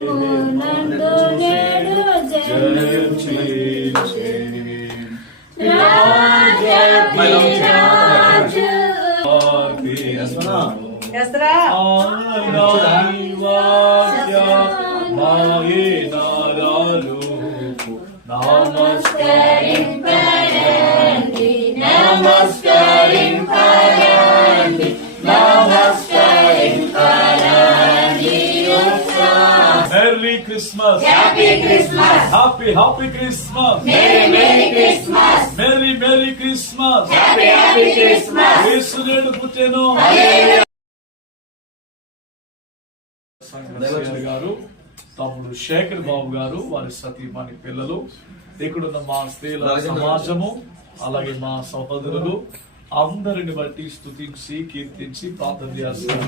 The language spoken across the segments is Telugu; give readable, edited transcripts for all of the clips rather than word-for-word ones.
నందు నేడు జయించి రాజు నమస్కరింపరండి నమస్కరింపరండి నమస్కరింపరండి. Merry Christmas. Happy Christmas. Happy Christmas. Merry Christmas. Merry Christmas. Happy Christmas. యేసునేడు పుట్టెను. సంగమేశ్వర గారు, తమ్ముడు శేఖర్ బాబు గారు, వారి సతీమణి పిల్లలు, ఇక్కడున్న మా స్త్రీల సమాజము, అలాగే మా సహోదరులు అందరిని బట్టి స్తుతించి కీర్తించి ప్రార్థన చేస్తారు.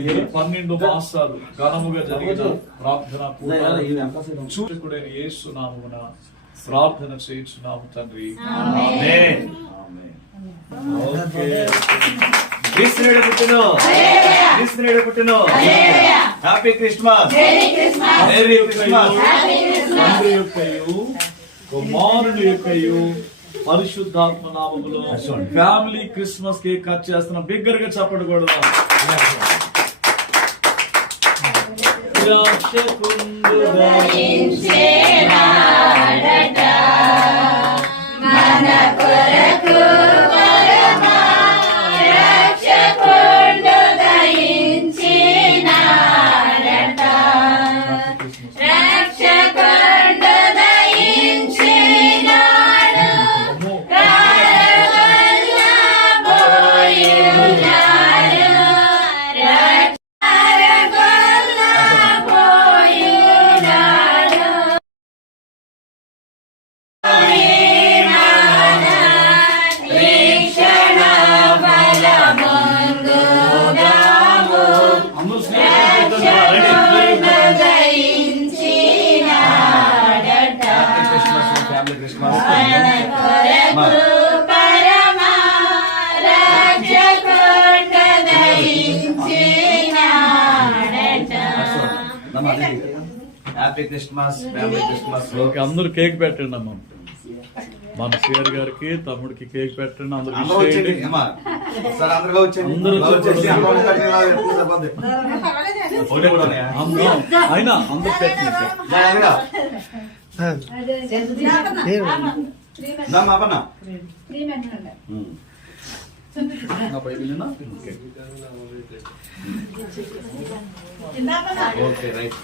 ఇది 12 మాసాలు ఘనముగా జరిగిన ప్రార్థన చూడకుడైన యేసు నామమున ప్రార్థన చేయించున్నాము తండ్రి. ఆమేన్. క్రీస్తునేడు పుట్టెను. Happy Christmas. Merry Christmas. తండ్రి యొక్కయు కుమారుని యొక్కయు పరిశుద్ధాత్మ నామములో ఫ్యామిలీ క్రిస్మస్ కేక్ కట్ చేస్తున్నాం. బిగ్గరగా చెప్పకూడదు. రక్షకుండు ధరించేనాడట మన కొరకు పరమా రక్షకుండు ధరించేనాడట రక్షకుండు ధరించేనాడు రారవల్ల పోయునాడు రారవల్ల పోయునాడు వీక్షణ బలమందుదాము దయించినాడట ఫ్యామిలీ క్రిస్మస్. మన కొరకు పరమా రక్షకుండు దయించినాడట. Happy Christmas. Family Christmas. Okay, అందరూ కేక్ పెట్టండి అమ్మ. మన సిఆర్ గారికి, తమ్ముడికి కేక్ పెట్టండి. అందరూ అందరూ వచ్చేయండి. అమ్మా, ఒకసారి అందరూ వచ్చేయండి. అందరూ వచ్చేసి అందరూ ఒకటే కూడా ఉన్నాయా? అయినా అందరూ పెట్టండి. Okay right.